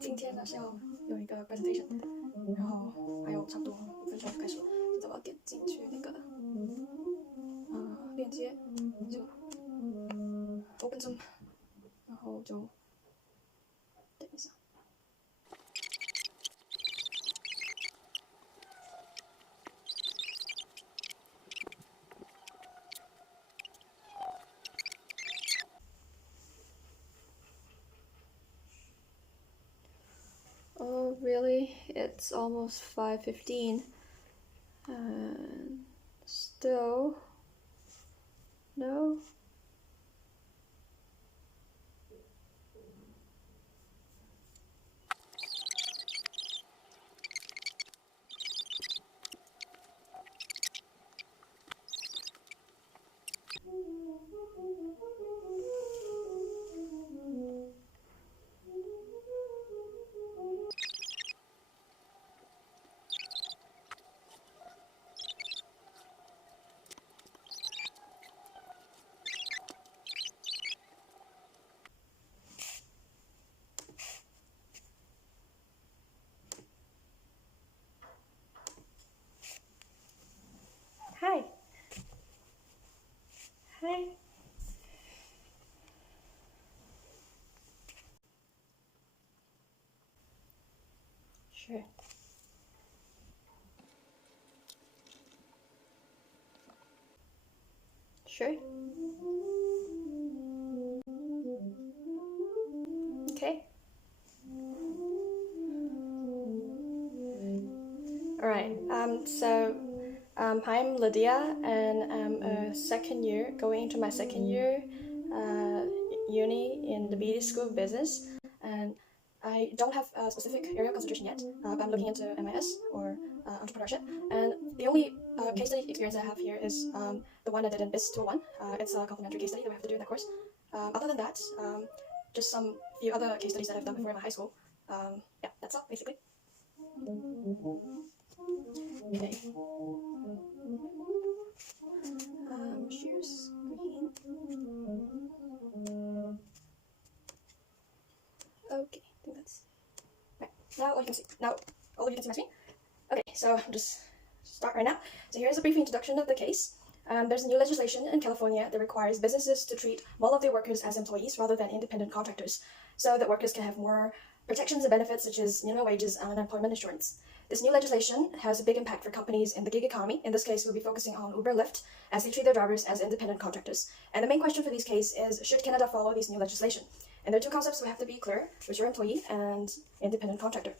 今天呢是要有一个 presentation，然后还有差不多5分钟就开始了。现在我要点进去那个链接，就 open Zoom， 然后就等一下。Oh, really? It's almost 5:15. And still, no? Hi. Hi. Sure. Sure. Okay. Alright, I'm Lydia, and I'm a second year, going into my second year uni in the BD School of Business. And I don't have a specific area of concentration yet, but I'm looking into MIS or entrepreneurship. And the only case study experience I have here is the one I did in BIS 201. It's a complementary case study that we have to do in that course. Other than that, just some few other case studies that I've done before in my high school. Yeah, that's all basically. Okay. Share screen. Okay, I think that's right. Now all you can see. Now all of you can see my screen. Okay, so I'll just start right now. So here's a brief introduction of the case. There's a new legislation in California that requires businesses to treat all of their workers as employees rather than independent contractors, so that workers can have more protections and benefits such as minimum wages and unemployment insurance. This new legislation has a big impact for companies in the gig economy. In this case, we'll be focusing on Uber and Lyft, as they treat their drivers as independent contractors. And the main question for this case is, should Canada follow this new legislation? And there are two concepts we have to be clear, which are employee and independent contractor.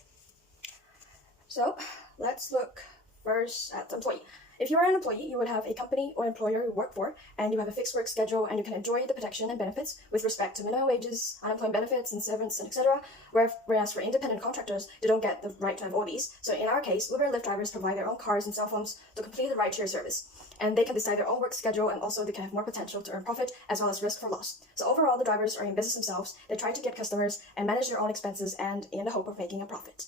So let's look first at employee. If you are an employee, you would have a company or employer you work for, and you have a fixed work schedule, and you can enjoy the protection and benefits with respect to minimum wages, unemployment benefits, and severance, and etc. Whereas for independent contractors, they don't get the right to have all these. So in our case, Uber and Lyft drivers provide their own cars and cell phones to complete the rideshare service. And they can decide their own work schedule, and also they can have more potential to earn profit as well as risk for loss. So overall, the drivers are in business themselves. They try to get customers and manage their own expenses, and in the hope of making a profit.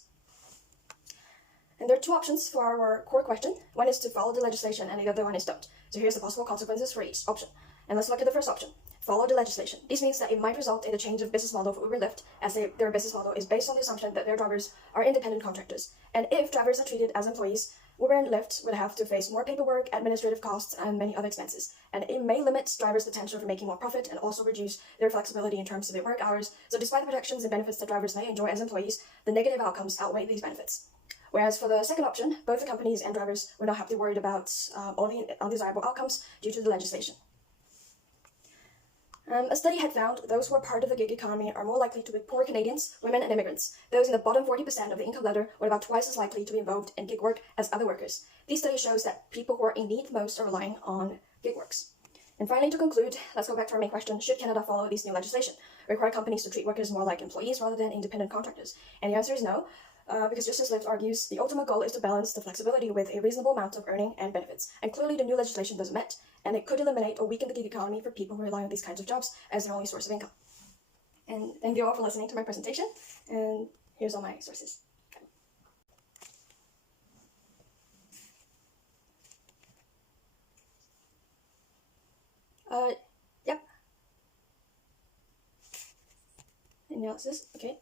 And there are two options for our core question. One is to follow the legislation, and the other one is don't. So here's the possible consequences for each option. And let's look at the first option. Follow the legislation. This means that it might result in a change of business model for Uber Lyft, as their business model is based on the assumption that their drivers are independent contractors. And if drivers are treated as employees, Uber and Lyft would have to face more paperwork, administrative costs, and many other expenses. And it may limit drivers' potential for making more profit and also reduce their flexibility in terms of their work hours. So despite the protections and benefits that drivers may enjoy as employees, the negative outcomes outweigh these benefits. Whereas for the second option, both the companies and drivers will not have to worry about all the undesirable outcomes due to the legislation. A study had found those who are part of the gig economy are more likely to be poor Canadians, women, and immigrants. Those in the bottom 40% of the income ladder were about twice as likely to be involved in gig work as other workers. This study shows that people who are in need most are relying on gig works. And finally, to conclude, let's go back to our main question: should Canada follow this new legislation, require companies to treat workers more like employees rather than independent contractors? And the answer is no. Because just as Lyft argues, the ultimate goal is to balance the flexibility with a reasonable amount of earning and benefits. And clearly the new legislation doesn't met, and it could eliminate or weaken the gig economy for people who rely on these kinds of jobs as their only source of income. And thank you all for listening to my presentation, and here's all my sources. Yep. Analysis, okay.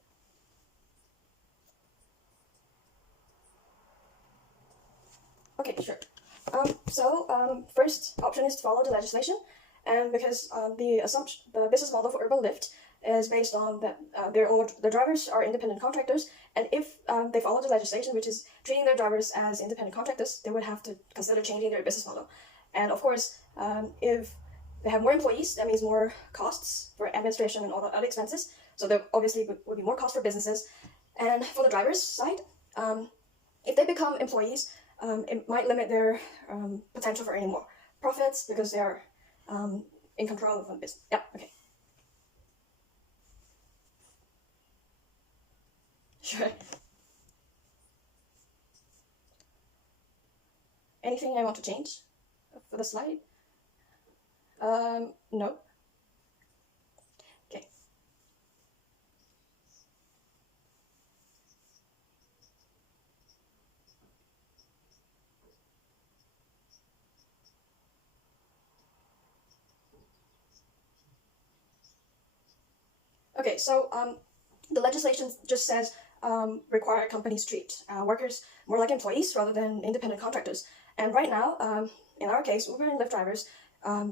Okay, sure. First option is to follow the legislation, and because the business model for Uber Lyft is based on that the drivers are independent contractors, and if they follow the legislation, which is treating their drivers as independent contractors, they would have to consider changing their business model. And of course, if they have more employees, that means more costs for administration and all the other expenses. So there obviously would be more cost for businesses. And for the driver's side, if they become employees, it might limit their potential for earning more profits because they are in control of the business. Yeah, okay. Sure. Anything I want to change for the slide? No. Okay. Okay, so the legislation just says require companies treat workers more like employees rather than independent contractors. And right now, in our case, Uber and Lyft drivers,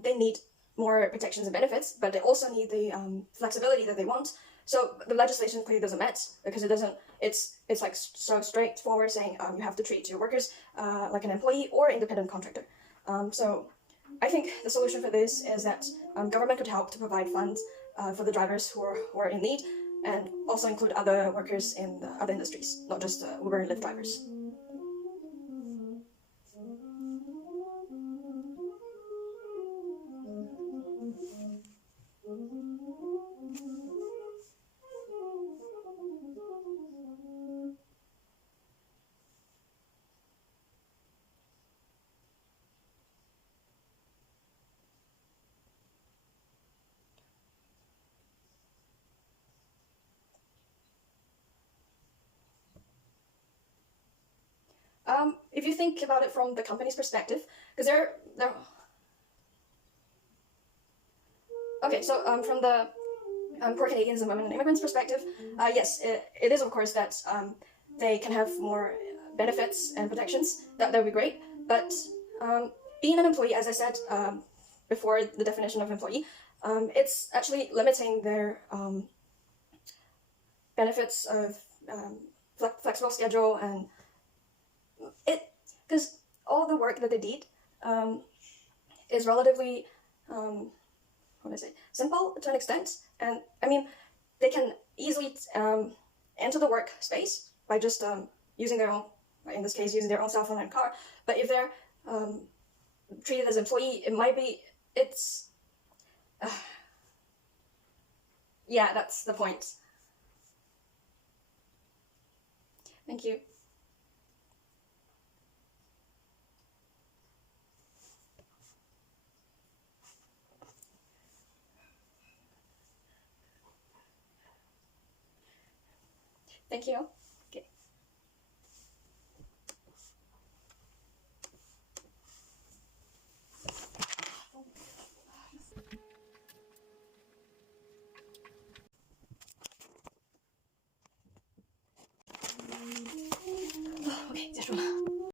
they need more protections and benefits, but they also need the flexibility that they want. So the legislation clearly doesn't match because it doesn't. It's like so straightforward saying you have to treat your workers like an employee or independent contractor. So I think the solution for this is that government could help to provide funds for the drivers who are in need, and also include other workers in the other industries, not just Uber and Lyft drivers. If you think about it from the company's perspective, because they're okay. So from the poor Canadians and women and immigrants' perspective, yes, it is of course that they can have more benefits and protections. That would be great. But being an employee, as I said before, the definition of employee, it's actually limiting their benefits of flexible schedule and it because all the work that they did is relatively what do I say, simple to an extent, and I mean they can easily enter the workspace by just using their own, in this case, using their own cell phone and car. But if they're treated as employee, it might be yeah, that's the point. Thank you. Thank you.